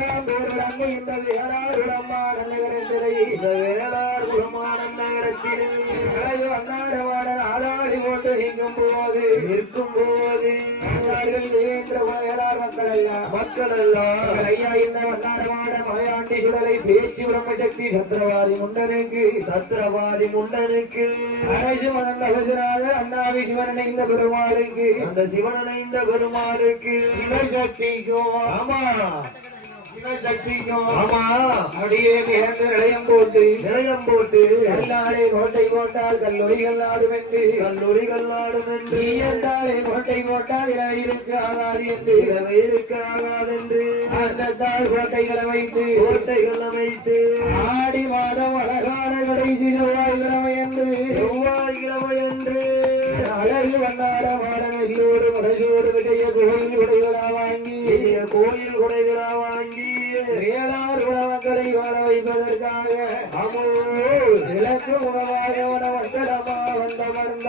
இந்த வேளார் குலமான நகரத்தில் ஆளாடி போட்டு நிற்கும் போது நிற்கும் போது மக்கள் எல்லாம் மக்கள் எல்லாம் ஐயா இந்த வண்ணாரமான மலையாண்டி சுடலை பேச்சு பிரம்மசக்தி சத்திரவாதி முண்டனுக்கு சத்திரவாதி முண்டனுக்கு அரசு மதந்த அவசராத அண்ணாவி சிவனனை இந்த பெருமாளுக்கு அந்த சிவனனை இந்த பெருமாளுக்கு சிவசக்திக்கும் ஆமா. அப்படியே இறந்து நிலையம் போட்டு நிலையம் போட்டு கல்லாலே கோட்டை போட்டால் கல்லூரிகள் ஆடும் என்று கல்லூரிகள் ஆடும் என்று என்றாலே கோட்டை போட்டால் இரவு இருக்கு ஆகாது என்று. இரவு இருக்கு ஆகாது என்று அந்த தாழ் கோட்டைகளை வைத்து. கோட்டைகளை வைத்து ஆடி மாதம் அழகான கடைசி செவ்வாய்க்கிழமை என்று. செவ்வாய்க்கிழமை என்று. அழகு வந்தார மாடம் எல்லோரு முறையோடு விடைய கோயில் உடைகளா வாங்கி. கோயில் உடைகளா வாங்கி. வேளாண் உணவங்களை வாழ வைப்பதற்காக அமோ இலக்கு உணவாக உணவர்களமா வந்த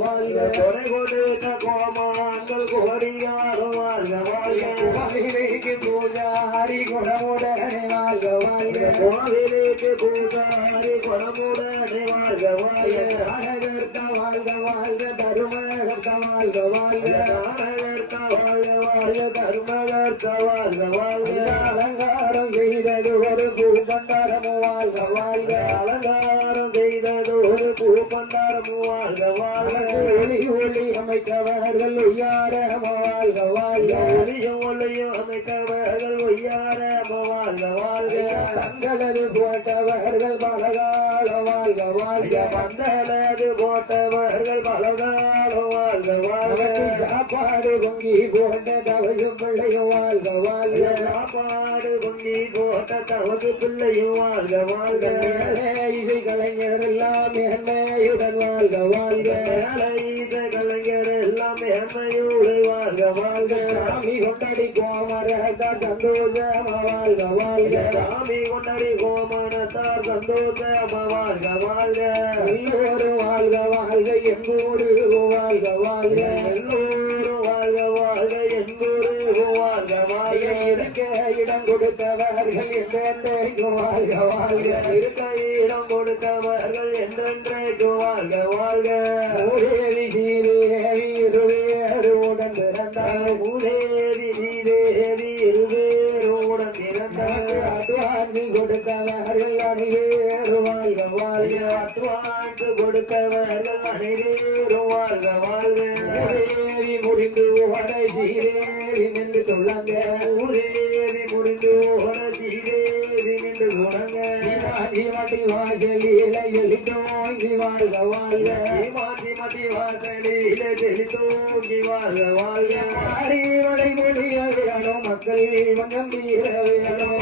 வாழ்க வாழ்க. குணமுடனே குணமுடனே அழகர்த்த வாழ்க வாழ்க தருமகர்த்த வாழ்க வாழ்க அழகர்த்த வாழ்க வாழ்க தருமகர்த்த வாழ்க வாழ்க அலங்காரம் செய்தது ஒரு பூபண்டாரமு வாழ்க வாழ்க அலங்காரம் வாழ்க வாழ்க பந்தலது போட்டவர்கள் பலகால வாழ்க வாழ்க. சாப்பாடு பொங்கி போட்ட தவழும் பிள்ளையும் வாழ்க வாழ்க. சாப்பாடு பொங்கி போட்ட தவறு பிள்ளையும் வாழ்க வாழ்க. இசை கலைஞர் எல்லாம் மேன்மையுடன் வாழ்க வாழ்க. இசை மேன்மையுடன் வாழ்க சாமி கொண்டாடி கோமரத்தார் சந்தோஷமா வாழ்க வாழ்க சாமி கொண்டாடி கோமரத்தார் சந்தோஷமா வாழ்க வாழ்க எல்லோரும் வாழ்க வாழ்க. எங்கூரு வாழ்க வாழ்க. எல்லோரும் வாழ்க வாழ்க எங்கூரு வாழ்க வாழ்க இருக்க இடம் கொடுத்தவர்கள் என்றென்றைக்கு வாழ்க வாழ்க. இருக்க இடம் கொடுத்தவர்கள் என்றென்றைக்கு வாழ்க வாழ்க உள்ளவர்கள் வாழ்க வாழ்க முடிந்து ஓட சீரேவி நின்று துள்ளங்க ஊரேவி முடிந்து ஓட சீரேவி நின்று துணங்க மாட்டி மாட்டி வாசலில எழுத்தோங்கி வாழ்க வாழ்க மாட்டி மாட்டி வாசலில எழுத்தோங்கி வாழ்க வாழ்க அறிவடை மொழிய மக்கள் வஞ்சம் தீர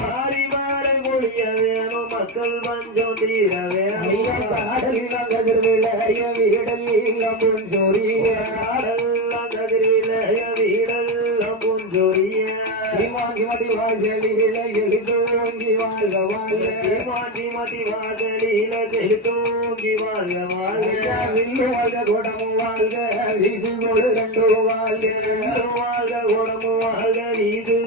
வேணும் மக்கள் வஞ்சம் தீர வேணும் பாடல் நகர் விளைய வீடல் இல்லம் பொஞ்சொரிய பாடல் நகர் விளைய வீடல் பொஞ்சொரிய மாட்டி வாசலில எழுத்தோங்கி வாழ்க வாழ்க. மாட்டி மாட்டி வாசலில எழுத்தோங்கி வாழ்க வாழ்க. வில்லுவாக குடமு வாழ்க வீசு கொடு ரெண்டு வாழ்க. வாழ்க குடமு வாழ்க வீசு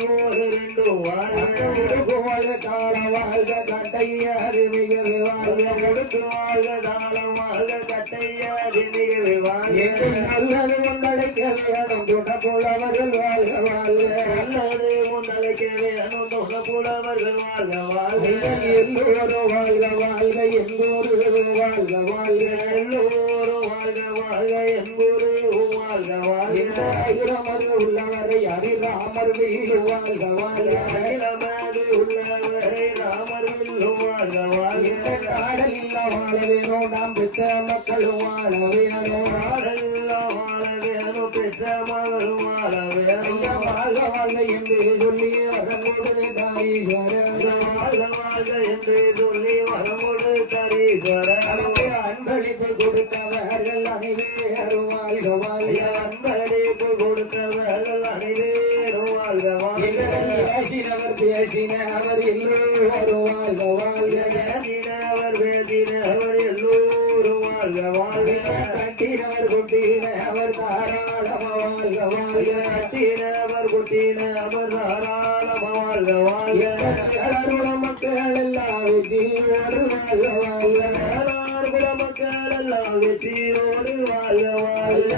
வாழ்க கட்டையாது மிகவே வாழ்க கொடுத்து வாழ்க காலம் வாழ்க கட்டையாது மிகவே வாழ்க நல்லது ஒன்றடைக்க வேணும். துணை புலவர்கள் வாழ்க வாழ்க. நல்லது ஒன்றடைக்க வேணும். துணை புலவர்கள் வாழ்க வாழ்க. எல்லோரும் வாழ்க வாழ்க. எல்லோரும் வாழ்க வாழ்க. எல்லோரும் வாழ்க வாழ்க. எல்லோரும் வாழ்க வாழ்க. இளமது உள்ளவரை அறிராமர் வீடு வாழ்க வாழ்க. good. வாழ்க வாழ்க கட்டினவர் கொட்டின அவர் தாராளம வாழ்க வாழ்க கடலுட மக்கள் எல்லாம் வெற்றியோடு வாழ்க வாழ்க கடலுட மக்கள் எல்லாம் வாழ்க வாழ்க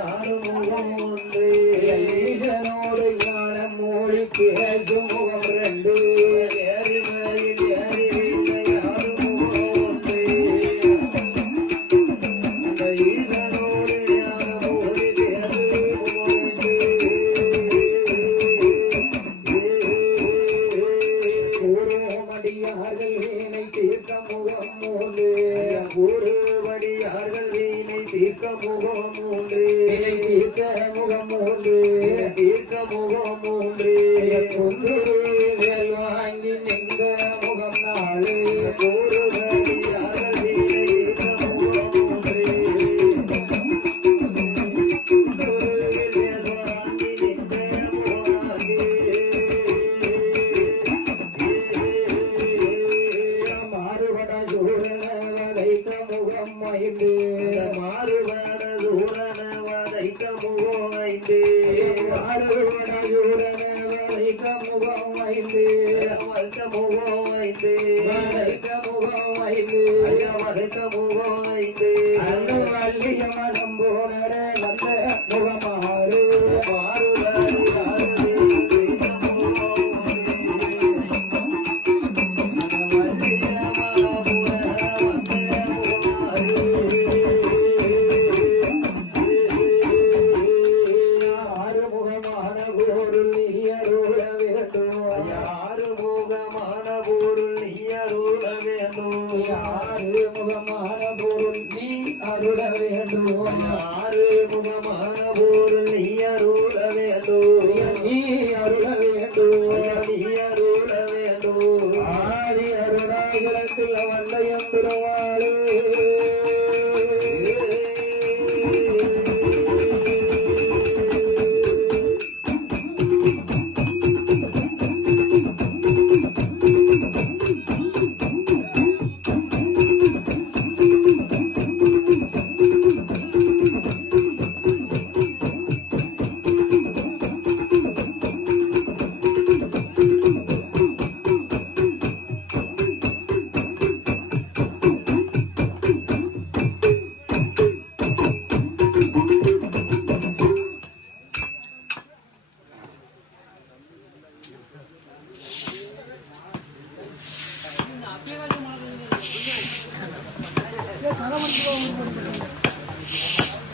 चारों முகம் வதைத்த முகம் ஐந்து வேண்டுவோம் ஆறு முகமான ஒரு நெய்யருள